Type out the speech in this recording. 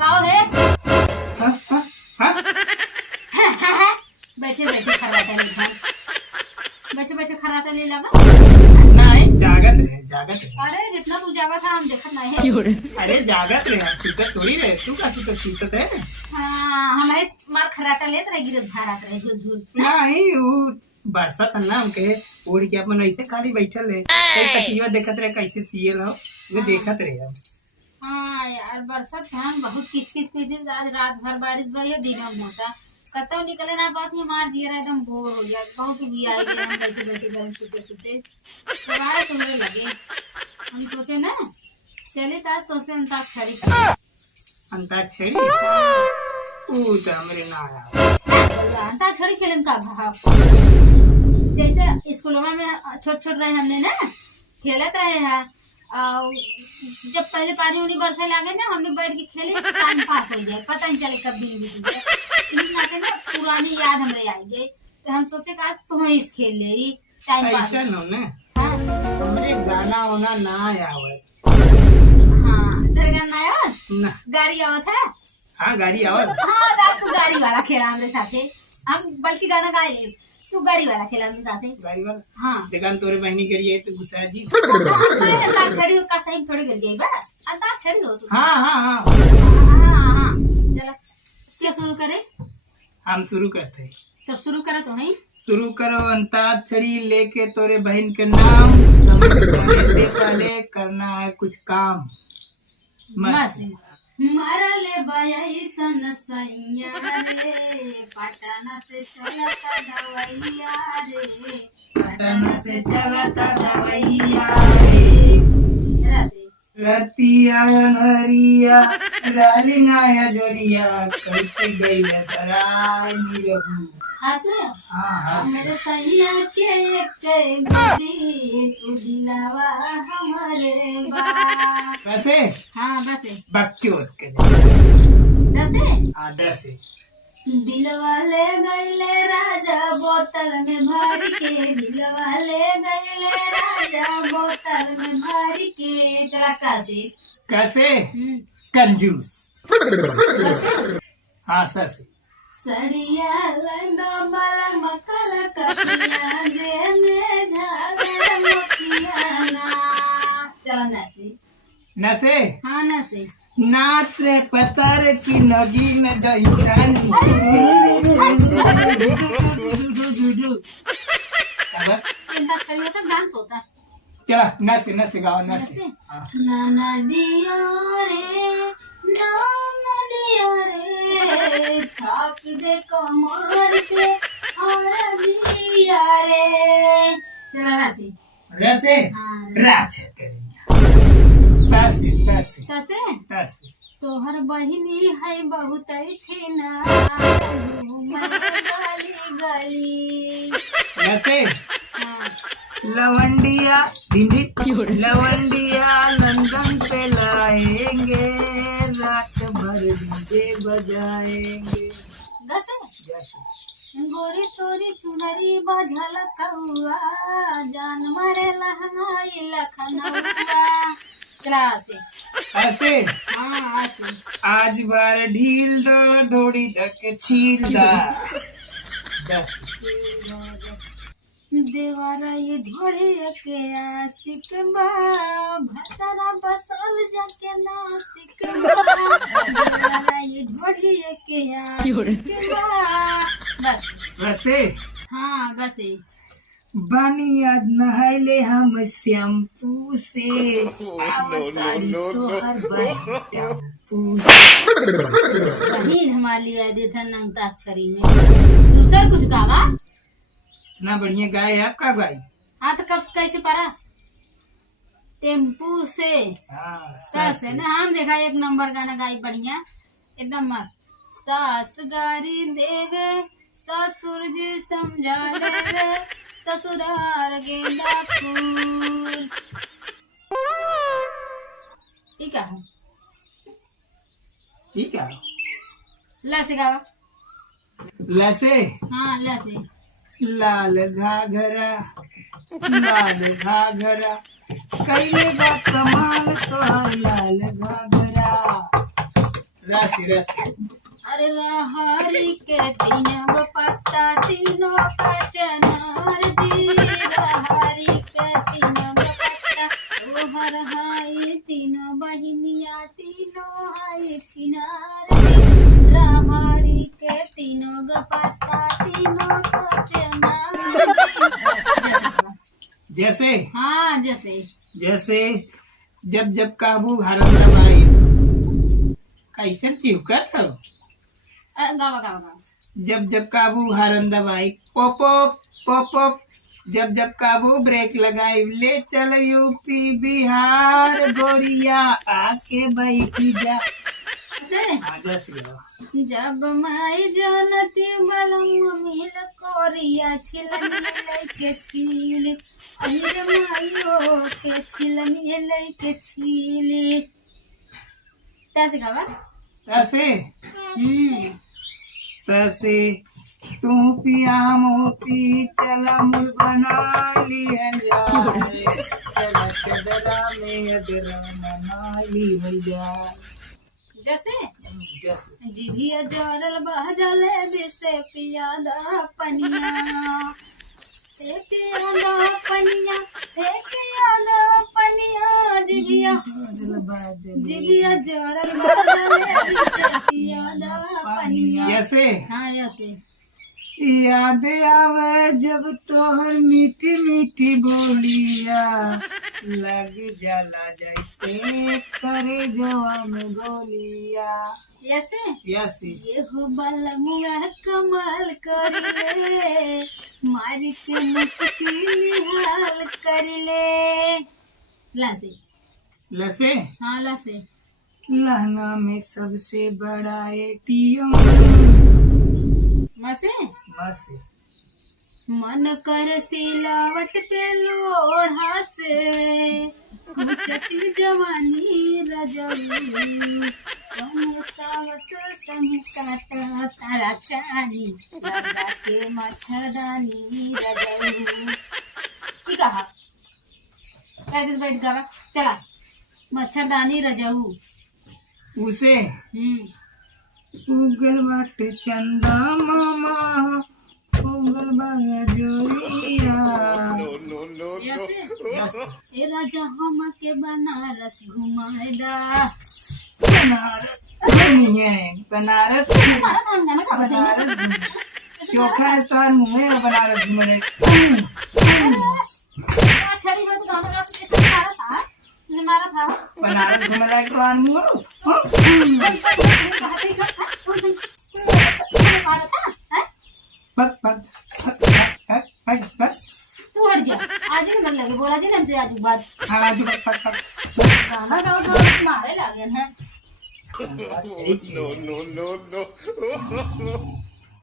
खाओ है। हाँ हाँ हाँ बैठे बैठे खर्राटा ले लगा। बैठे बैठे खर्राटा ले लगा। नहीं जागत है। अरे जितना तू जावा था हम देखत नहीं है। अरे जागत रहे सुतत थोड़ी रहे तू का सुतत है। हाँ हमारे मार खर्राटा लेत रहे गिरत भारत रहे झूल झूल। नहीं वो बरसात ना हम कहे ओढ़ के अपन ऐसे खाली बैठल है कई तकिया देखत रहे कैसे सीएल हो वो देखत रहे हम। हाँ यार बरसात हम बहुत किच किच किच आज रात भर बारिश भरी है दिन में होता कतौ निकले ना बात हमार जीरा एकदम बोर हो गया बहुत भी आई गए हम बैठे बैठे गरम सुते सुते सवार सुनने लगे हम सोचे ना चले ताज तो से अंताक्षरी ऊ तो हमरे ना आया। अंताक्षरी खेलन का भाव जैसे स्कूलों में छोट छोट रहे हमने ना खेलत रहे हैं और जब पहले पानी उनी बरसे लागे ना हमने बैठ के खेले टाइम पास हो जाए पता नहीं चले कब दिन बीत गया इन लाके ना पुरानी याद हमरे आई गई तो हम सोचे कि आज तुम्हें इस खेल ले रही टाइम पास ऐसा न ना हाँ हमरे गाना वाना ना आवत। हाँ तेरे गाना आया ना गाड़ी आवत है। हाँ गाड़ी आवत। हाँ रात को गाड़ी वाला खेला हमरे साथे हम बल्कि गाना गाए ले तू गाड़ी वाला खेला हमरे साथे गाड़ी वाला हाँ देखा तोरे बहनी करिए तो गुस्सा जी। अंताक्षरी का सही थोड़ी कर गई बा अंताक्षरी हो तू हाँ हाँ हाँ हाँ हाँ चला क्या शुरू करे हम शुरू करते हैं। तो शुरू करा तो है शुरू करो अंताक्षरी लेके तोरे बहन के नाम समझने से पहले करना है कुछ काम मस्त। मरले बयई सन सैया रे पटना से चलता दवैया रे पटना से चलता दवैया रे जरा से रतिया हरिया रालिंगाया जोड़िया कैसे गई तराई निरहू। हंसे हाँ हाँ मेरे सैया के एक गोरी तू दिलावा हमारे बा कैसे हाँ बस बकचोद के दसे हाँ 10 दिलवा ले गईले राजा बोतल में भर के दिलवा ले गईले राजा बोतल में भर के जरा कैसे कंजूस कैसे हाँ ससे सड़िया लंगा बड़ा मकल कपिया जेने झाले मोतिया ना चला नसे नसे हाँ नसे नाच रे पतर की नगीन जैसन इनका छड़ी होता डांस होता चला नसे नसे गाओ नसे हाँ। नाना दिया रे नाना दिया रे छाप दे कमर पे और दिया रे चला नसे रसे हाँ राज करिया तसे तसे कैसे तसे तोहर बहिनी है बहुत छीना गली गली नसे हाँ लवंडिया भिंडी लवंडिया लंदन से लाएंगे रात भर डीजे बजाएंगे कैसे जैसे गोरी तोरी चुनरी बजल कौआ जान मारे लहंगाई लखनऊआ क्लासे ऐसे हाँ ऐसे आज बार ढील दो धोड़ी तक छील दा 10 देवारा ये ढोड़ी के आशिक बा भतरा बसल जाके नासिक बा देवारा ये ढोड़ी के आशिक बा बस वैसे हाँ बस बानी याद नहाइले हम शैम्पू से आवतारी तो हर शैम्पू वही हमारे लिए दे था अंताक्षरी में दूसरा कुछ गावा ना बढ़िया गाय है आपका गाय। हाँ तो कब कैसे पड़ा टेम्पू से हाँ सास है ना हम देखा एक नंबर गाना गाई बढ़िया एकदम मस्त सास गारी देवे ससुर जी समझा ले ससुराल गेंदा फूल ठीक है ठीक है ला सिखावा ल से हाँ ल से लाल घाघरा कैले बा कमाल तोहार लाल घाघरा। रस रस अरे रहरी के तीनों गो पत्ता तीनों का चनार जी, रहरी के तीनों गो पत्ता तोहर हाय तीनों बहिनिया तीनों हाय छिनार जी, रहरी के तीनों गो पत्ता तीनों का चनार जी। जैसे हाँ जैसे जैसे जब जब काबू हरम दबाई कैसे चिवकत हो। गावा गावा गावा। जब जब काबू हरन दबाई पॉप जब जब काबू ब्रेक लगाई ले चल यूपी बिहार गोरिया आके बैठी जा। जैसे जब माई जानती बलम मिल कोरिया छिलन लेके छील अहिर माइयो के छिलन लेके छील। कैसे गावा? तैसे तू पिया मोती चला मुल बना लिया जाए, चला चदरा में अदरा मना लिया जाए। जैसे जिभिया जोरल बहजल बिसे पियादा पनिया से पियादा पनिया हे पियादा पनिया जिभिया जोरल बहजल बिसे पियादा पनिया। ऐसे हाँ ऐसे याद आवे जब तोहर मीठी मीठी बोलिया लग जाला जैसे करे जवान गोलिया। ऐसे ये हो बलमुआ कमाल करिले मार के मुस्की निहाल करिले। लसे लसे हाँ लसे लहंगा में सबसे बड़ा एटीएम मसे मसे मन कर सिलावट पे लोढ़ा से कुचती जवानी रजऊ सावत संग काटा तारा चानी लगा के मच्छरदानी रजऊ। की कहा कैसे बैठ गवा चला मच्छरदानी रजऊ उसे उगल बाटे चंदा मामा उगल बागा जोरिया। ए राजा हम के बनारस घुमाएदा बनारस चोखा स्थान मुँह बनारस घूमे छड़ी में तो गाना कैसे मारा था तुझे मारा था बनारस घूमे लायक तो आदमी हो। तू हट जा आज ही डर लगे बोला जी हमसे आज बात आज गाना गाओ मारे लगे हैं। no